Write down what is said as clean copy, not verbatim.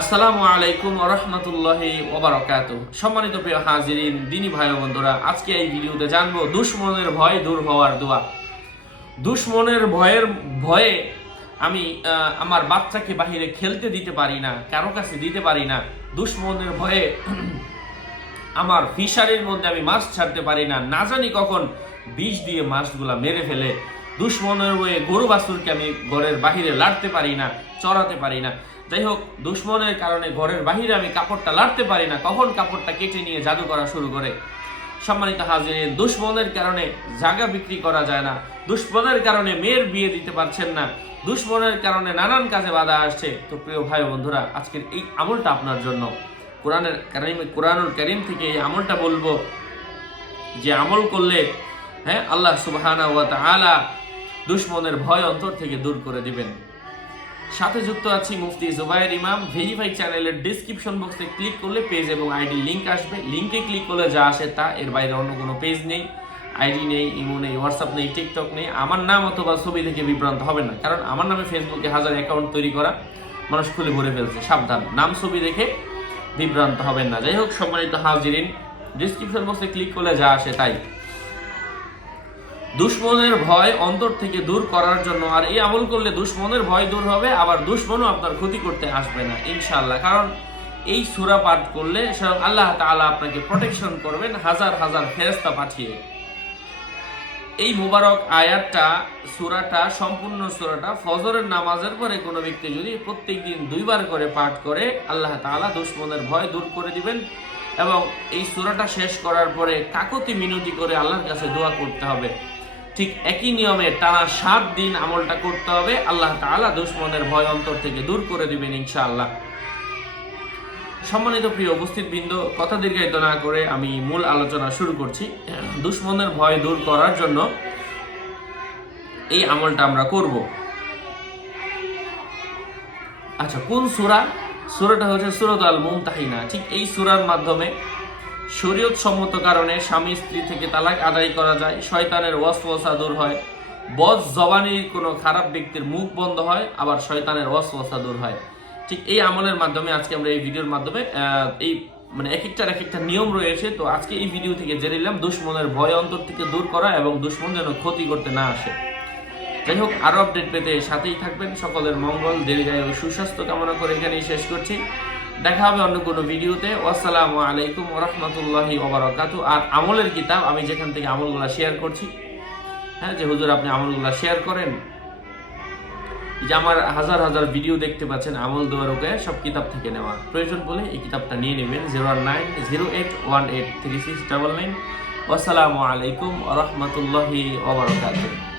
আসসালামু আলাইকুম ওয়া রাহমাতুল্লাহি ওয়া বারাকাতুহু। সম্মানিত প্রিয় হাজিরিন, দিনী ভাই ও বন্ধুরা, আজকে এই ভিডিওতে জানবো দুশমনের ভয় দূর হওয়ার দোয়া। দুশমনের ভয়ে আমি আমার বাচ্চাকে বাহিরে খেলতে দিতে পারি না, কারো কাছে দিতে পারি না। দুশমনের ভয়ে আমার ফিশারির মধ্যে আমি মাছ ছাড়তে পারি না, না জানি কখন বিষ দিয়ে মাছগুলা মেরে ফেলে। দুশমনের ভয়ে গরু বাছুরকে আমি ঘরের বাহিরে লাড়তে পারি না, চড়াতে পারি না। যাই হোক, দুশমনের কারণে ঘরের বাহিরে আমি কাপড়টা লাড়তে পারি না, কখন কাপড়টা কেটে নিয়ে জাদু করা শুরু করে। সম্মানিত হাজিরিন, দুশমনের কারণে জায়গা বিক্রি করা যায় না, দুশমনের কারণে মেয়ের বিয়ে দিতে পারছেন না, দুশমনের কারণে নানান কাজে বাধা আসছে। তো প্রিয় ভাই ও বন্ধুরা, আজকের এই আমলটা আপনার জন্য। কোরআনুল কারীম থেকে এই আমলটা বলবো, যে আমল করলে আল্লাহ সুবহানাহু ওয়া তাআলা দুশমনের ভয় অন্তর থেকে দূর করে দিবেন। সাথে যুক্ত আছি মুফতি জুবায়ের ইমাম। ভেরিফাই চ্যানেলের ডেসক্রিপশন বক্সে ক্লিক করলে পেজ এবং আইডি লিংক আসবে। লিংকে ক্লিক করলে যা আসে তা, এর বাইরে অন্য কোনো পেজ নেই, আইডি নেই, ইমো নেই, হোয়াটসঅ্যাপ নেই, টিকটক নেই। আমার নাম অথবা ছবি দেখে বিভ্রান্ত হবেন না, কারণ আমার নামে ফেসবুকে হাজার অ্যাকাউন্ট তৈরি করা মানুষ খুলে ভরে ফেলছে। সাবধান, নাম ছবি দেখে বিভ্রান্ত হবেন না। যাই হোক, সম্মানিত হাজিরিন, ডেসক্রিপশন বক্সে ক্লিক করলে যা আসে তাই। দুশমনের ভয় অন্তর থেকে দূর করার জন্য, আর এই আমল করলে দুশমনের ভয় দূর হবে, আবার দুশমনও আপনার ক্ষতি করতে আসবে না ইনশাআল্লাহ। কারণ এই সূরা পাঠ করলে স্বয়ং আল্লাহ তাআলা আপনাকে প্রোটেকশন করবেন হাজার হাজার ফেরেশতা পাঠিয়ে। এই মুবারক আয়াতটা, সম্পূর্ণ সূরাটা ফজরের নামাজের পরে কোনো ব্যক্তি যদি প্রত্যেকদিন 2 বার করে পাঠ করে, আল্লাহ তাআলা দুশমনের ভয় দূর করে দিবেন। এবং এই সূরাটা শেষ করার পরে কাকুতি মিনতি করে আল্লাহর কাছে দোয়া করতে হবে। ঠিক একই নিয়মে টানা 7 দিন আমলটা করতে হবে। আল্লাহ তাআলা দুশমনের ভয় অন্তর থেকে দূর করে দিবেন ইনশাআল্লাহ। সম্মানিত প্রিয় উপস্থিত বৃন্দ, কথা দীর্ঘায়িত না করে আমি মূল আলোচনা শুরু করছি। দুশমনের ভয় দূর করার জন্য এই আমলটা আমরা করব। আচ্ছা, কোন সূরা? সূরাটা হচ্ছে সূরাতুল আল মুমতাহিনা। ঠিক এই সূরার মাধ্যমে শরীয়ত সম্মত কারণে স্বামী স্ত্রী থেকে তালাক আদায় করা যায়, শয়তানের ওয়াসওয়াসা দূর হয়, বদ জবানির কোনো খারাপ ব্যক্তির মুখ বন্ধ হয়, আবার শয়তানের ওয়াসওয়াসা দূর হয়। ঠিক এই আমলের মাধ্যমে আজকে আমরা এই ভিডিওর মাধ্যমে এই এক একটা নিয়ম রয়েছে। তো আজকে এই ভিডিও থেকে জেনে নিলাম দুশমনের ভয় অন্তর থেকে দূর করা এবং দুশমন যেন ক্ষতি করতে না আসে। যাই হোক, আরো আপডেট পেতে সাথেই থাকবেন। সকলের মঙ্গল, দীর্ঘায়ু ও সুস্বাস্থ্য কামনা করে এখানেই শেষ করছি। দেখা হবে অন্য কোনো ভিডিওতে। আসসালামু আলাইকুম ওয়া রাহমাতুল্লাহি ওয়া বারাকাতুহু। আর আমলের কিতাব আমি যেখান থেকে আমলগুলো শেয়ার করছি, যে হুজুর আপনি আমলগুলো শেয়ার করেন, যে আমার হাজার হাজার ভিডিও দেখতে পাচ্ছেন আমল দেওয়ার ওকে, সব কিতাব থেকে নেওয়া। প্রয়োজন বলে এই কিতাবটা নিয়ে নেবেন। 0908183699। আসসালামু আলাইকুম ওয়া রাহমাতুল্লাহি ওয়া বারাকাতুহু।